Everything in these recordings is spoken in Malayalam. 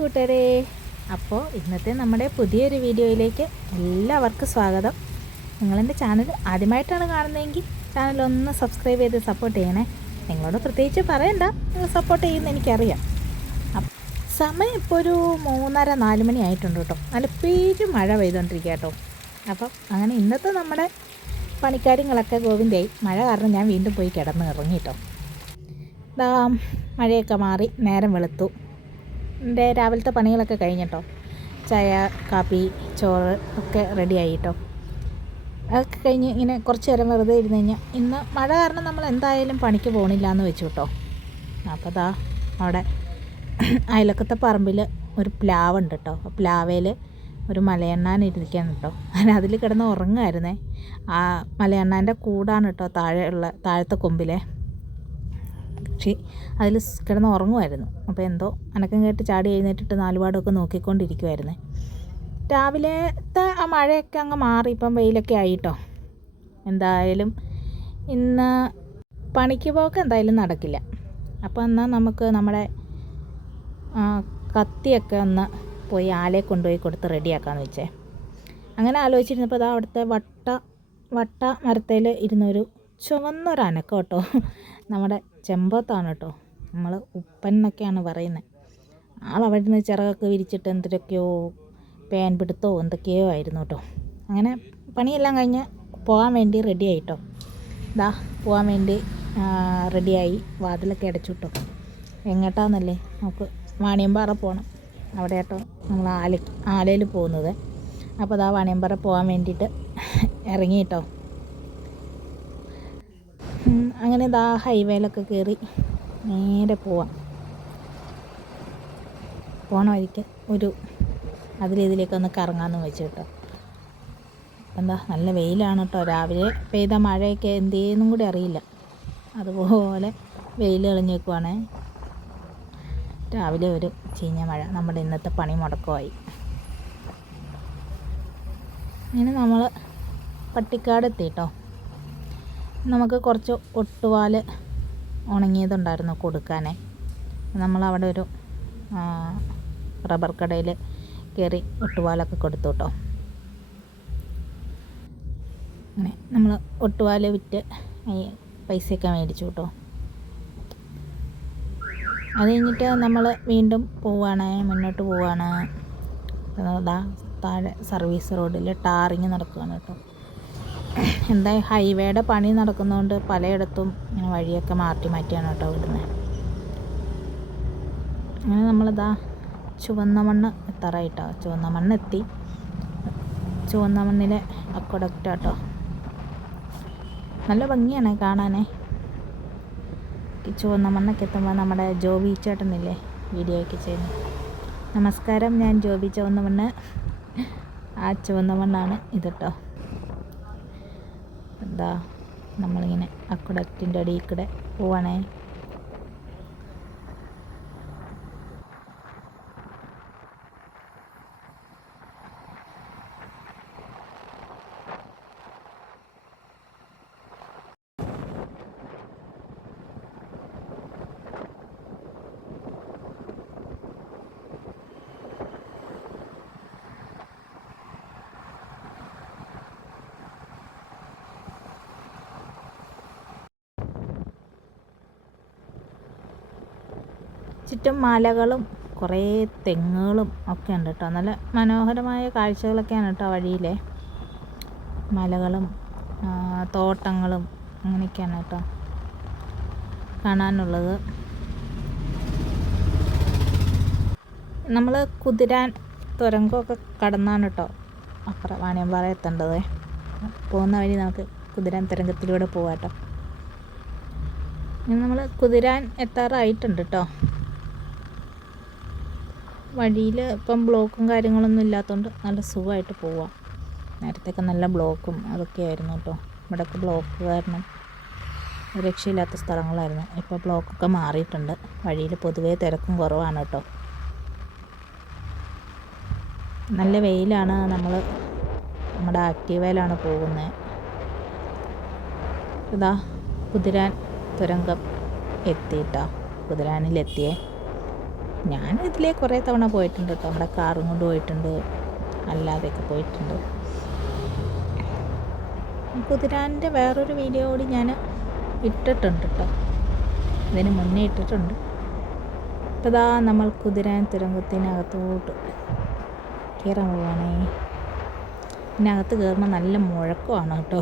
കൂട്ടുകാരെ. അപ്പോൾ ഇന്നത്തെ നമ്മുടെ പുതിയൊരു വീഡിയോയിലേക്ക് എല്ലാവർക്കും സ്വാഗതം. നിങ്ങളെന്റെ ചാനൽ ആദ്യമായിട്ടാണ് കാണുന്നതെങ്കിൽ ചാനൽ ഒന്ന് സബ്സ്ക്രൈബ് ചെയ്ത് സപ്പോർട്ട് ചെയ്യണേ. നിങ്ങളോട് പ്രത്യേകിച്ച് പറയണ്ട. നിങ്ങൾ സപ്പോർട്ട് ചെയ്യുന്ന എനിക്കറിയാം. സമയം ഇപ്പോൾ ഒരു മൂന്നര നാല് മണി ആയിട്ടുണ്ട് കേട്ടോ. നല്ല പേര് മഴ പെയ്തുകൊണ്ടിരിക്കുക കേട്ടോ. അപ്പം അങ്ങനെ ഇന്നത്തെ നമ്മുടെ പണിക്കാര്യങ്ങളൊക്കെ ഗോവിന്ദായി മഴ കാരണം ഞാൻ വീണ്ടും പോയി കിടന്ന് ഇറങ്ങി കേട്ടോ. ദാ മഴയൊക്കെ മാറി. നേരം വെളുത്തു. എന്റെ രാവിലത്തെ പണികളൊക്കെ കഴിഞ്ഞിട്ടോ? ചായ കാപ്പി ചോറ് ഒക്കെ റെഡിയായി കേട്ടോ അതൊക്കെ കഴിഞ്ഞ് ഇങ്ങനെ കുറച്ച് നേരം വെറുതെ ഇരുന്ന് കഴിഞ്ഞാൽ ഇന്ന് മഴ കാരണം നമ്മൾ എന്തായാലും പണിക്ക് പോകണില്ല എന്ന് വെച്ചു കേട്ടോ അപ്പോൾ ദാ അവിടെ അയലക്കത്തെ പറമ്പിൽ ഒരു പ്ലാവ് ഉണ്ട് കേട്ടോ ആ പ്ലാവേൽ ഒരു മലയണ്ണാൻ ഇരിക്കുകയാണ് കേട്ടോ ഞാൻ അതിൽ കിടന്ന് ഉറങ്ങുമായിരുന്നേ ആ മലയണ്ണാന്റെ കൂടാണ് കേട്ടോ താഴെയുള്ള താഴത്തെ കൊമ്പിലെ. പക്ഷി അതിൽ കിടന്ന് ഉറങ്ങുമായിരുന്നു അപ്പോൾ എന്തോ അനക്കം കേട്ട് ചാടി എഴുന്നേറ്റിട്ട് നാലുപാടൊക്കെ നോക്കിക്കൊണ്ടിരിക്കുമായിരുന്നേ രാവിലത്തെ ആ മഴയൊക്കെ അങ്ങ് മാറി ഇപ്പം വെയിലൊക്കെ ആയിട്ടോ. എന്തായാലും ഇന്ന് പണിക്ക് പോക്ക് എന്തായാലും നടക്കില്ല. അപ്പോൾ എന്നാൽ നമുക്ക് നമ്മുടെ കത്തിയൊക്കെ ഒന്ന് പോയി ആലെ കൊണ്ടുപോയി കൊടുത്ത് റെഡിയാക്കാമെന്ന് വെച്ചേ. അങ്ങനെ ആലോചിച്ചിരുന്നപ്പോൾ അതാ അവിടുത്തെ വട്ട വട്ട മരത്തേൽ ഇരുന്നൊരു ചുവന്നൊരനക്കം കേട്ടോ നമ്മുടെ ചെമ്പത്താണ് കേട്ടോ നമ്മൾ ഉപ്പൻ എന്നൊക്കെയാണ് പറയുന്നത് ആളവിടെ നിന്ന് ചിറകൊക്കെ വിരിച്ചിട്ട് എന്തൊക്കെയോ പേൻ പിടുത്തോ എന്തൊക്കെയോ ആയിരുന്നു കേട്ടോ അങ്ങനെ പണിയെല്ലാം കഴിഞ്ഞ് പോകാൻ വേണ്ടി റെഡി ആയിട്ടോ ദാ പോകാൻ വേണ്ടി റെഡിയായി. വാതിലൊക്കെ അടച്ചു കേട്ടോ എങ്ങോട്ടാന്നല്ലേ? നമുക്ക് വാണിയമ്പാറ പോകണം അവിടെ കേട്ടോ നമ്മൾ ആല ആലയിൽ പോകുന്നത്. അപ്പോൾ ദാ വാണിയമ്പാറ പോകാൻ വേണ്ടിയിട്ട് ഇറങ്ങി കേട്ടോ ഉം, അങ്ങനെ ഇതാ ഹൈവേയിലൊക്കെ കയറി നേരെ പോവാം. പോണ വഴിക്ക് ഒരു അതിലേതിലേക്ക് ഒന്ന് കറങ്ങാമെന്ന് വെച്ചു കേട്ടോ. എന്താ നല്ല വെയിലാണ് കേട്ടോ. രാവിലെ പെയ്ത മഴയൊക്കെ എന്ത് ചെയ്യുന്നും കൂടി അറിയില്ല. അതുപോലെ വെയിൽ കളിഞ്ഞേക്കുവാണേ രാവിലെ ഒരു ചീഞ്ഞ മഴ. നമ്മുടെ ഇന്നത്തെ പണി മുടക്കമായി. ഇനി നമ്മൾ പട്ടിക്കാട് എത്തി കേട്ടോ. നമുക്ക് കുറച്ച് ഒട്ടുപാൽ ഉണങ്ങിയതുണ്ടായിരുന്നു കൊടുക്കാനേ. നമ്മളവിടെ ഒരു റബ്ബർ കടയിൽ കയറി ഒട്ടുപാലൊക്കെ കൊടുത്തു കേട്ടോ അങ്ങനെ നമ്മൾ ഒട്ടുപാൽ വിറ്റ് പൈസയൊക്കെ മേടിച്ചു കേട്ടോ അത് കഴിഞ്ഞിട്ട് നമ്മൾ വീണ്ടും പോവുകയാണ് മുന്നോട്ട് പോവുകയാണ് അതാ താഴെ സർവീസ് റോഡിൽ ടാറിങ് നടക്കുകയാണ് കേട്ടോ. എന്താ ഹൈവേയുടെ പണി നടക്കുന്നതുകൊണ്ട് പലയിടത്തും ഇങ്ങനെ വഴിയൊക്കെ മാറ്റി മാറ്റിയാണ് കേട്ടോ വിടുന്നത് അങ്ങനെ നമ്മളിതാ ചുവന്ന മണ്ണ് എത്താറായിട്ടോ. ചുവന്ന മണ്ണ് എത്തി. ചുവന്ന മണ്ണിലെ അക്കൊടക്റ്റ് കേട്ടോ നല്ല ഭംഗിയാണ് കാണാനേ. ചുവന്ന മണ്ണൊക്കെ എത്തുമ്പോൾ നമ്മുടെ ജോബി ചേട്ടനില്ലേ വീഡിയോ ഒക്കെ ചെയ്യുന്നത് നമസ്കാരം ഞാൻ ജോബി ചുവന്ന മണ്ണ്. ആ ചുവന്ന മണ്ണാണ് ഇത് കേട്ടോ. എന്താ? നമ്മളിങ്ങനെ അക്കുടത്തിന്റെ അടിയിൽ കൂടെ പോവാണേ. ചുറ്റും മലകളും കുറേ തെങ്ങുകളും ഒക്കെ ഉണ്ട് കേട്ടോ നല്ല മനോഹരമായ കാഴ്ചകളൊക്കെയാണ് കേട്ടോ വഴിയിലെ മലകളും തോട്ടങ്ങളും അങ്ങനെയൊക്കെയാണ് കേട്ടോ കാണാനുള്ളത്. നമ്മൾ കുതിരാൻ തുരങ്കമൊക്കെ കടന്നാണ് കേട്ടോ അപ്പുറം വാണിയമ്പാറ എത്തേണ്ടത്. പോകുന്ന വഴി നമുക്ക് കുതിരാൻ തുരങ്കത്തിലൂടെ പോവാം കേട്ടോ നമ്മൾ കുതിരാൻ എത്താറായിട്ടുണ്ട് കേട്ടോ വഴിയിൽ ഇപ്പം ബ്ലോക്കും കാര്യങ്ങളൊന്നും ഇല്ലാത്തതുകൊണ്ട് നല്ല സുഖമായിട്ട് പോവാം. നേരത്തെയൊക്കെ നല്ല ബ്ലോക്കും അതൊക്കെ ആയിരുന്നു കേട്ടോ. ഇവിടെയൊക്കെ ബ്ലോക്ക് കാരണം രക്ഷയില്ലാത്ത സ്ഥലങ്ങളായിരുന്നു. ഇപ്പോൾ ബ്ലോക്കൊക്കെ മാറിയിട്ടുണ്ട്. വഴിയിൽ പൊതുവേ തിരക്കും കുറവാണ് കേട്ടോ. നല്ല വെയിലാണ് നമ്മൾ നമ്മുടെ ആക്റ്റീവയിലാണ് പോകുന്നത് ഇതാ കുതിരാൻ തുരങ്കം എത്തിയിട്ടാ. കുതിരാനിലെത്തിയേ. ഞാൻ ഇതിലേ കുറേ തവണ പോയിട്ടുണ്ട് കേട്ടോ നമ്മുടെ കാറും കൊണ്ട് പോയിട്ടുണ്ട്. അല്ലാതെയൊക്കെ പോയിട്ടുണ്ട്. കുതിരാന്റെ വേറൊരു വീഡിയോ കൂടി ഞാൻ ഇട്ടിട്ടുണ്ട് കേട്ടോ ഇതിന് മുന്നേ ഇട്ടിട്ടുണ്ട്. ഇപ്പതാ നമ്മൾ കുതിരാൻ തുരങ്കത്തിനകത്തോട്ട് കയറാൻ പോവാണേ. ഇതിനകത്ത് കയറുമ്പോൾ നല്ല മുഴക്കമാണ് കേട്ടോ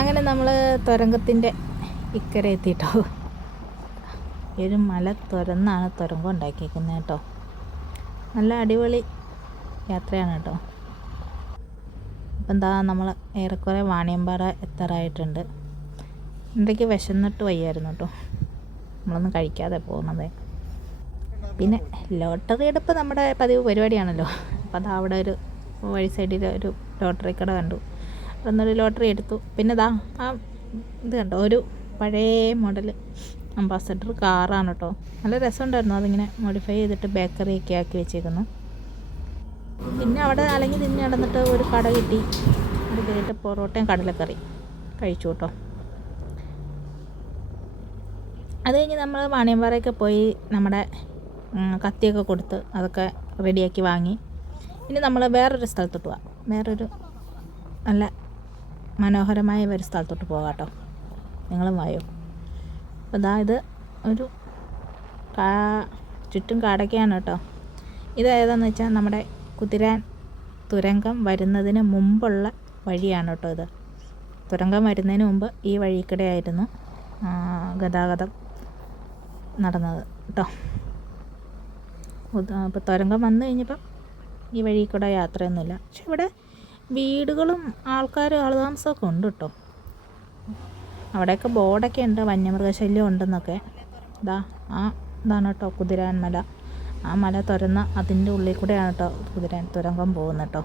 അങ്ങനെ നമ്മൾ തുരങ്കത്തിന്റെ ഇക്കരെ എത്തിയിട്ടോ ഒരു മല തുരന്നാണ് തുരങ്കം ഉണ്ടാക്കിയിരിക്കുന്നത് കേട്ടോ. നല്ല അടിപൊളി യാത്രയാണ് കേട്ടോ. അപ്പം എന്താ നമ്മൾ ഏറെക്കുറെ വാണിയമ്പാറ എത്താറായിട്ടുണ്ട്. ഇടയ്ക്ക് വിശന്നിട്ട് വയ്യായിരുന്നു കേട്ടോ. നമ്മളൊന്നും കഴിക്കാതെ പോകുന്നത്. പിന്നെ ലോട്ടറി എടുപ്പ് നമ്മുടെ പതിവ് പരിപാടിയാണല്ലോ. അപ്പം അത് അവിടെ ഒരു വഴി സൈഡിൽ ഒരു ലോട്ടറി കട കണ്ടു. അന്നൊരു ലോട്ടറി എടുത്തു. പിന്നെ ദാ ആ ഇത് കണ്ടോ ഒരു പഴയ മോഡൽ അംബാസഡർ കാറാണ് കേട്ടോ നല്ല രസമുണ്ടായിരുന്നു അതിങ്ങനെ മോഡിഫൈ ചെയ്തിട്ട് ബേക്കറിയൊക്കെ ആക്കി വെച്ചേക്കുന്നു. പിന്നെ അവിടെ അലങ്ങി തിരിഞ്ഞ് നടന്നിട്ട് ഒരു കട കിട്ടി. അത് കയറിയിട്ട് പൊറോട്ടയും കടലക്കറി കഴിച്ചു കേട്ടോ അത് കഴിഞ്ഞ് നമ്മൾ വാണിയമ്പാറയൊക്കെ പോയി നമ്മുടെ കത്തിയൊക്കെ കൊടുത്ത് അതൊക്കെ റെഡിയാക്കി വാങ്ങി. ഇനി നമ്മൾ വേറൊരു സ്ഥലത്തോട്ട് പോവാം. വേറൊരു നല്ല മനോഹരമായ ഒരു സ്ഥലത്തോട്ട് പോകാം കേട്ടോ നിങ്ങളും വായോ? അപ്പോൾ ഇതാ ഇത് ഒരു കാ ചുറ്റും കാടൊക്കെയാണ് കേട്ടോ. ഇത് ഏതാണെന്ന് വെച്ചാൽ നമ്മുടെ കുതിരാൻ തുരങ്കം വരുന്നതിന് മുമ്പുള്ള വഴിയാണ് കേട്ടോ ഇത്. തുരങ്കം വരുന്നതിന് മുമ്പ് ഈ വഴിക്കിടെയായിരുന്നു ഗതാഗതം നടന്നത് കേട്ടോ. അപ്പോൾ തുരങ്കം വന്നു കഴിഞ്ഞപ്പം ഈ വഴി കൂടെ യാത്രയൊന്നുമില്ല. പക്ഷെ ഇവിടെ വീടുകളും ആൾക്കാരും ആളുതാമസമൊക്കെ ഉണ്ട് കേട്ടോ. അവിടെയൊക്കെ ബോർഡൊക്കെ ഉണ്ട് വന്യമൃഗശല്യം ഉണ്ടെന്നൊക്കെ. ഇതാ ആ ഇതാണ് കേട്ടോ കുതിരാൻ മല. ആ മല തുരന്ന് അതിന്റെ ഉള്ളിൽ കൂടെയാണ് കേട്ടോ കുതിരാൻ തുരങ്കം പോകുന്നത് കേട്ടോ.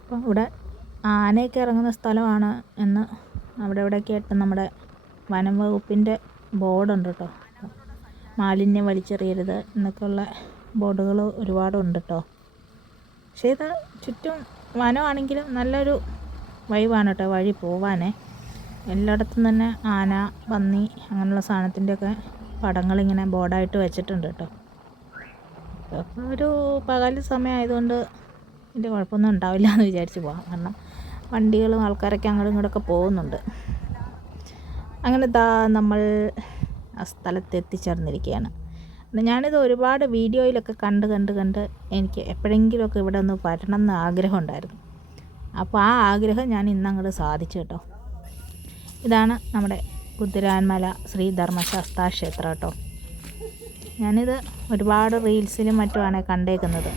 അപ്പം ഇവിടെ ആനയൊക്കെ ഇറങ്ങുന്ന സ്ഥലമാണ് എന്ന് അവിടെ ഇവിടെയൊക്കെ ആയിട്ട് നമ്മുടെ വനം വകുപ്പിന്റെ ബോർഡുണ്ട് കേട്ടോ. മാലിന്യം വലിച്ചെറിയരുത് എന്നൊക്കെയുള്ള ബോർഡുകൾ ഒരുപാടുണ്ട് കേട്ടോ. പക്ഷേ ഇത് ചുറ്റും വനമാണെങ്കിലും നല്ലൊരു വൈവാണ് കേട്ടോ വഴി പോവാനേ. എല്ലായിടത്തും തന്നെ ആന പന്നി അങ്ങനെയുള്ള സാധനത്തിന്റെയൊക്കെ പടങ്ങളിങ്ങനെ ബോർഡായിട്ട് വെച്ചിട്ടുണ്ട് കേട്ടോ. അപ്പോൾ ഒരു പകൽ സമയമായതുകൊണ്ട് ഇതിന്റെ കുഴപ്പമൊന്നും ഉണ്ടാവില്ല എന്ന് വിചാരിച്ച് പോകാം കാരണം വണ്ടികളും ആൾക്കാരൊക്കെ അങ്ങോട്ടും ഇങ്ങോട്ടൊക്കെ പോകുന്നുണ്ട്. അങ്ങനെ ദാ നമ്മൾ ആ സ്ഥലത്ത് എത്തിച്ചേർന്നിരിക്കുകയാണ്. ഞാനിത് ഒരുപാട് വീഡിയോയിലൊക്കെ കണ്ട് കണ്ട് കണ്ട് എനിക്ക് എപ്പോഴെങ്കിലുമൊക്കെ ഇവിടെ ഒന്ന് വരണം എന്ന് ആഗ്രഹം ഉണ്ടായിരുന്നു. അപ്പോൾ ആ ആഗ്രഹം ഞാൻ ഇന്നങ്ങോട്ട് സാധിച്ചു കേട്ടോ. ഇതാണ് നമ്മുടെ കുതിരാൻമല ശ്രീ ധർമ്മശാസ്ത്ര ക്ഷേത്രം കേട്ടോ. ഞാനിത് ഒരുപാട് റീൽസിലും മറ്റുമാണ് കണ്ടേക്കുന്നത്.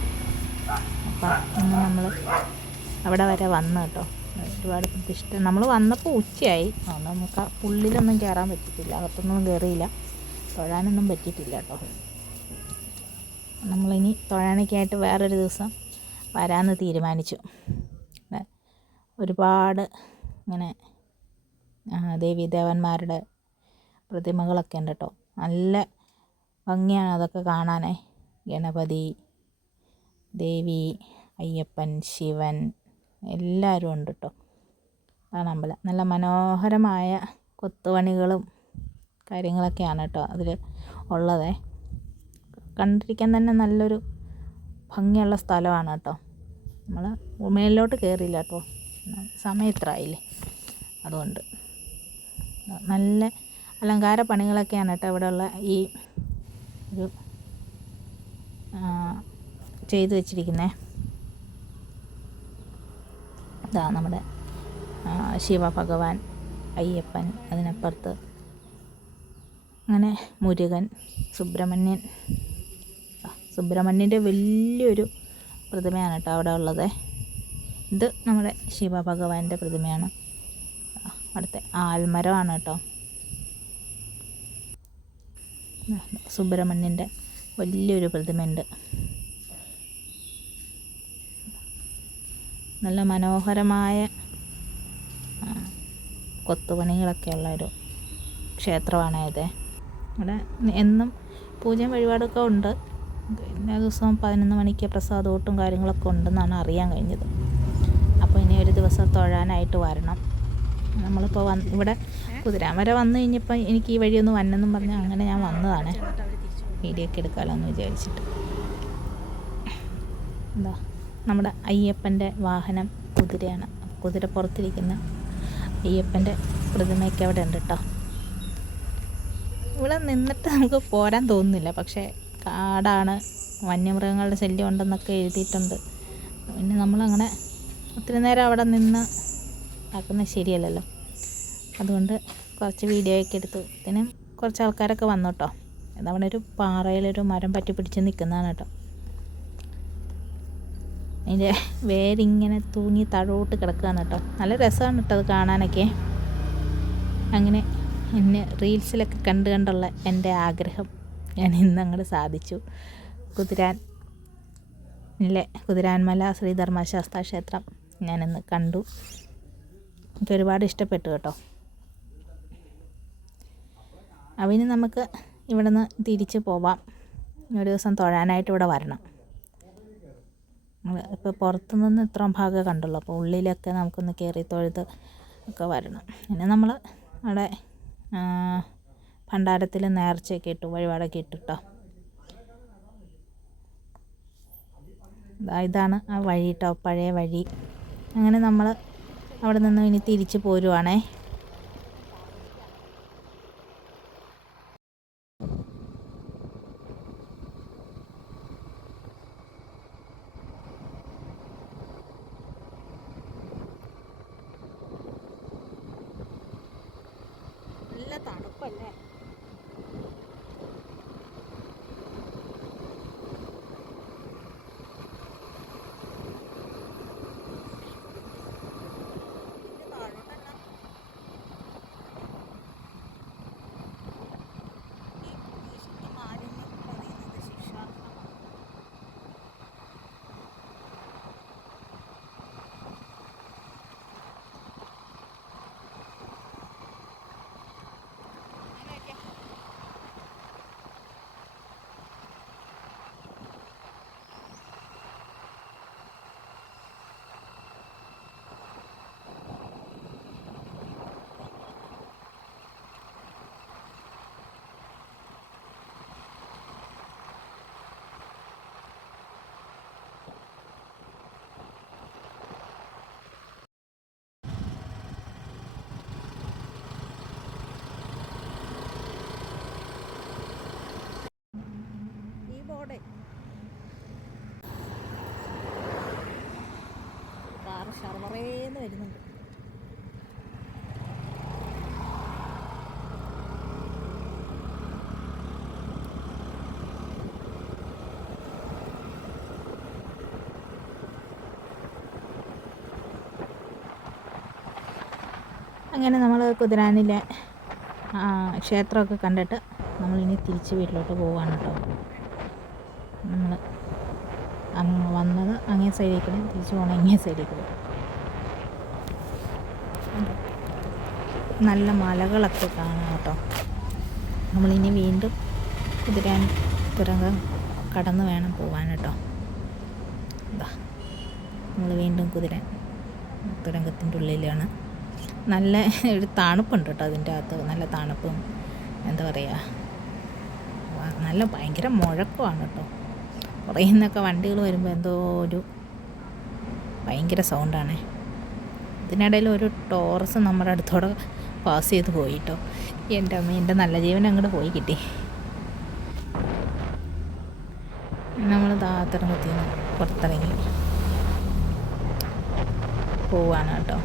അപ്പം ഇന്ന് നമ്മൾ അവിടെ വരെ വന്നു കേട്ടോ. ഒരുപാട് പ്രതിഷ്ഠ നമ്മൾ വന്നപ്പോൾ ഉച്ചയായി. അതുകൊണ്ട് നമുക്ക് ഉള്ളിലൊന്നും കയറാൻ പറ്റിയിട്ടില്ല. അകത്തൊന്നും കയറിയില്ല. തൊഴാനൊന്നും പറ്റിയിട്ടില്ല കേട്ടോ. നമ്മളിനി തൊഴാനൊക്കെയായിട്ട് വേറൊരു ദിവസം വരാമെന്ന് തീരുമാനിച്ചു. ഒരുപാട് ഇങ്ങനെ ദേവീദേവന്മാരുടെ പ്രതിമകളൊക്കെ ഉണ്ട് കേട്ടോ. നല്ല ഭംഗിയാണ് അതൊക്കെ കാണാനേ. ഗണപതി ദേവി അയ്യപ്പൻ ശിവൻ എല്ലാവരും ഉണ്ട് കേട്ടോ. അതാണ് അമ്പലം നല്ല മനോഹരമായ കൊത്തുപണികളും കാര്യങ്ങളൊക്കെയാണ് കേട്ടോ അതിൽ ഉള്ളത്. കണ്ടിരിക്കാൻ തന്നെ നല്ലൊരു ഭംഗിയുള്ള സ്ഥലമാണ് കേട്ടോ. നമ്മൾ മേലിലോട്ട് കയറിയില്ല കേട്ടോ. സമയം ഇത്ര ആയില്ലേ? അതുകൊണ്ട്. നല്ല അലങ്കാര പണികളൊക്കെയാണ് കേട്ടോ ഇവിടെയുള്ള ഈ ഒരു ചെയ്തു വച്ചിരിക്കുന്നത് ഇതാ നമ്മുടെ ശിവഭഗവാൻ അയ്യപ്പൻ അതിനപ്പുറത്ത് അങ്ങനെ മുരുകൻ സുബ്രഹ്മണ്യൻ സുബ്രഹ്മണ്യന്റെ വലിയൊരു പ്രതിമയാണ് കേട്ടോ അവിടെ ഉള്ളത്. ഇത് നമ്മുടെ ശിവഭഗവാന്റെ പ്രതിമയാണ്. അടുത്ത ആൽമരമാണ് കേട്ടോ. സുബ്രഹ്മണ്യന്റെ വലിയൊരു പ്രതിമയുണ്ട്. നല്ല മനോഹരമായ കൊത്തുപണികളൊക്കെ ഉള്ളൊരു ക്ഷേത്രമാണ് ഇത്. ഇവിടെ എന്നും പൂജയും വഴിപാടൊക്കെ ഉണ്ട്. എല്ലാ ദിവസവും പതിനൊന്ന് മണിക്ക് പ്രസാദോട്ടും കാര്യങ്ങളൊക്കെ ഉണ്ടെന്നാണ് അറിയാൻ കഴിഞ്ഞത്. അപ്പോൾ ഇനി ഒരു ദിവസം തൊഴാനായിട്ട് വരണം. നമ്മളിപ്പോൾ വന്ന് ഇവിടെ കുതിരാമര വന്നു കഴിഞ്ഞപ്പോൾ എനിക്ക് ഈ വഴിയൊന്ന് വന്നെന്നും പറഞ്ഞ് അങ്ങനെ ഞാൻ വന്നതാണ്. വീഡിയോ ഒക്കെ എടുക്കാമല്ലോ എന്ന് വിചാരിച്ചിട്ട്. എന്താ നമ്മുടെ അയ്യപ്പന്റെ വാഹനം കുതിരയാണ്. കുതിര പുറത്തിരിക്കുന്ന അയ്യപ്പന്റെ പ്രതിമയൊക്കെ അവിടെ ഉണ്ട് കേട്ടോ ഇവിടെ നിന്നിട്ട് നമുക്ക് പോരാൻ തോന്നുന്നില്ല. പക്ഷേ കാടാണ്. വന്യമൃഗങ്ങളുടെ ശല്യം ഉണ്ടെന്നൊക്കെ എഴുതിയിട്ടുണ്ട്. പിന്നെ നമ്മളങ്ങനെ ഒത്തിരി നേരം അവിടെ നിന്ന് ആക്കുന്നത് ശരിയല്ലല്ലോ. അതുകൊണ്ട് കുറച്ച് വീഡിയോ ഒക്കെ എടുത്തു. പിന്നെ കുറച്ച് ആൾക്കാരൊക്കെ വന്നു കേട്ടോ അതവിടെ ഒരു പാറയിലൊരു മരം പറ്റി പിടിച്ച് നിൽക്കുന്നതാണ് കേട്ടോ. അതിന്റെ വേരിങ്ങനെ തൂങ്ങി തഴോട്ട് കിടക്കുകയാണ് കേട്ടോ. നല്ല രസമാണ് കേട്ടോ അത് കാണാനൊക്കെ. അങ്ങനെ എന്നെ റീൽസിലൊക്കെ കണ്ട് കണ്ടുള്ള എന്റെ ആഗ്രഹം. ഞാൻ ഇന്ന് അങ്ങോട്ട് സാധിച്ചു. കുതിരാൻ ഇല്ലേ കുതിരാൻമല ശ്രീധർമ്മശാസ്ത്ര ക്ഷേത്രം ഞാനിന്ന് കണ്ടു. എനിക്ക് ഒരുപാട് ഇഷ്ടപ്പെട്ടു കേട്ടോ. അവന് നമുക്ക് ഇവിടെ നിന്ന് തിരിച്ച് പോവാം. ഒരു ദിവസം തൊഴാനായിട്ട് ഇവിടെ വരണം. ഇപ്പോൾ പുറത്തു നിന്ന് ഇത്ര ഭാഗമേ കണ്ടുള്ളൂ. അപ്പോൾ ഉള്ളിലൊക്കെ നമുക്കൊന്ന് കയറി തൊഴുത് ഒക്കെ വരണം. പിന്നെ നമ്മൾ അവിടെ ഭണ്ഡാരത്തിൽ നേർച്ചയൊക്കെ ഇട്ടു വഴിപാടൊക്കെ ഇട്ടിട്ടോ ഇതാണ് ആ വഴി കേട്ടോ പഴയ വഴി. അങ്ങനെ നമ്മൾ അവിടെ നിന്ന് ഇനി തിരിച്ച് പോരുവാണേ. അങ്ങനെ നമ്മൾ കുതിരാനിലെ ക്ഷേത്രമൊക്കെ കണ്ടിട്ട് നമ്മളിനി തിരിച്ച് വീട്ടിലോട്ട് പോവുകയാണ് കേട്ടോ. നമ്മൾ അങ്ങ് വന്നത് അങ്ങേ സൈഡിൽ തിരിച്ചു പോകണം ഇങ്ങേ സൈഡിൽ കൂടെ നല്ല മലകളൊക്കെ കാണാം കേട്ടോ. നമ്മളിനി വീണ്ടും കുതിരാൻ തുരങ്കം കടന്ന് വേണം പോകാൻ കേട്ടോ. നമ്മൾ വീണ്ടും കുതിരാൻ തുരങ്കത്തിന്റെ ഉള്ളിലാണ്. നല്ല ഒരു തണുപ്പുണ്ട് കേട്ടോ അതിന്റെ അകത്ത്. നല്ല തണുപ്പും എന്താ പറയുക നല്ല ഭയങ്കര മുഴക്കമാണ് കേട്ടോ കുറേ നിന്നൊക്കെ വണ്ടികൾ വരുമ്പോൾ എന്തോ ഒരു ഭയങ്കര സൗണ്ടാണ് ഇതിനിടയിൽ ഒരു ടോറസ് നമ്മുടെ അടുത്തോടെ പാസ് ചെയ്ത് പോയി കേട്ടോ എന്റെ അമ്മ എന്റെ നല്ല ജീവൻ അങ്ങോട്ട് പോയി കിട്ടി. നമ്മൾ താത്തിറങ്ങത്തിൽ നിന്ന് പുറത്തിറങ്ങി പോവാണ് കേട്ടോ.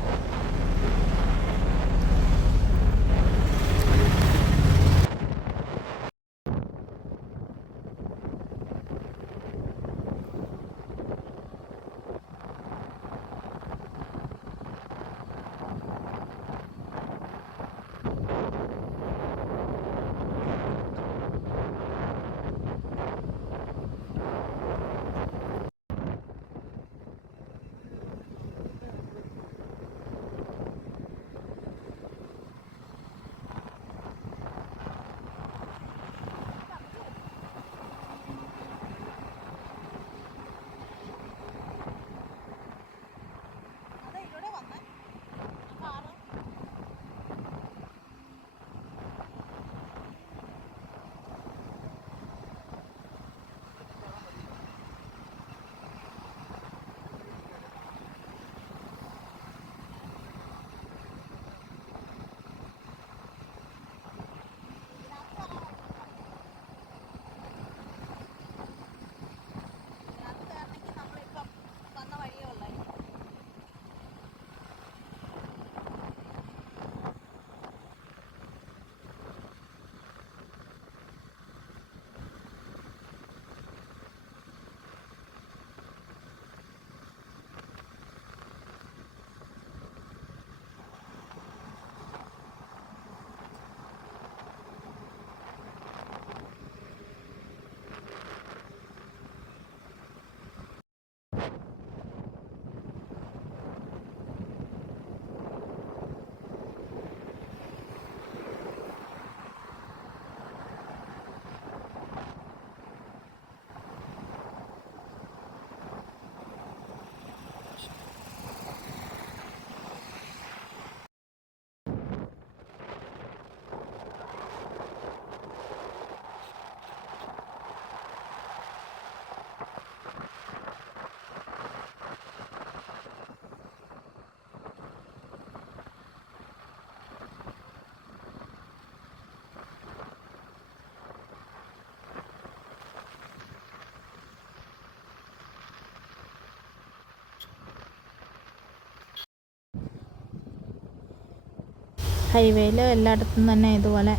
ഹൈവേയിൽ എല്ലായിടത്തും തന്നെ ഇതുപോലെ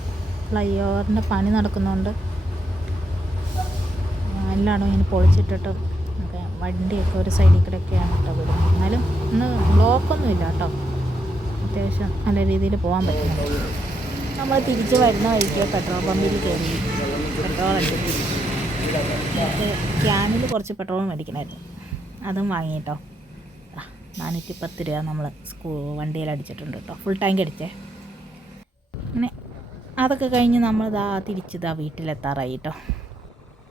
ഫ്ലൈ ഓവറിന്റെ പണി നടക്കുന്നുണ്ട്. എല്ലായിടവും ഇങ്ങനെ പൊളിച്ചിട്ടിട്ടും ഒക്കെ വണ്ടിയൊക്കെ ഒരു സൈഡിൽ കൂടെയൊക്കെയാണ് കേട്ടോ വിടുന്നത്. എന്നാലും ഇന്ന് ബ്ലോക്കൊന്നും ഇല്ല കേട്ടോ. അത്യാവശ്യം നല്ല രീതിയിൽ പോകാൻ പറ്റുന്നുണ്ട് നമ്മൾ തിരിച്ച് വരുന്ന വഴിക്ക് പെട്രോൾ പമ്പിൽ കയറി പെട്രോൾ അടിച്ചു ക്യാനിൽ കുറച്ച് പെട്രോൾ മേടിക്കണമായിരുന്നു. അതും വാങ്ങിയിട്ടോ. നാനൂറ്റി പത്ത് രൂപ നമ്മൾ സ്കൂ വണ്ടിയിൽ അടിച്ചിട്ടുണ്ട് കേട്ടോ. ഫുൾ ടാങ്ക് അടിച്ചേ. അതൊക്കെ കഴിഞ്ഞ് നമ്മൾ ഇതാ തിരിച്ചിതാ വീട്ടിലെത്താറായി കേട്ടോ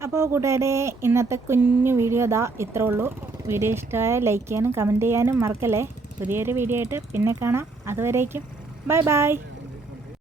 അപ്പോൾ കൂട്ടുകാരെ ഇന്നത്തെ കുഞ്ഞു വീഡിയോ ഇതാ ഇത്ര ഉള്ളൂ. വീഡിയോ ഇഷ്ടമായ ലൈക്ക് ചെയ്യാനും കമന്റ് ചെയ്യാനും മറക്കല്ലേ. പുതിയൊരു വീഡിയോ ആയിട്ട് പിന്നെ കാണാം. അതുവരേക്കും. Bye bye.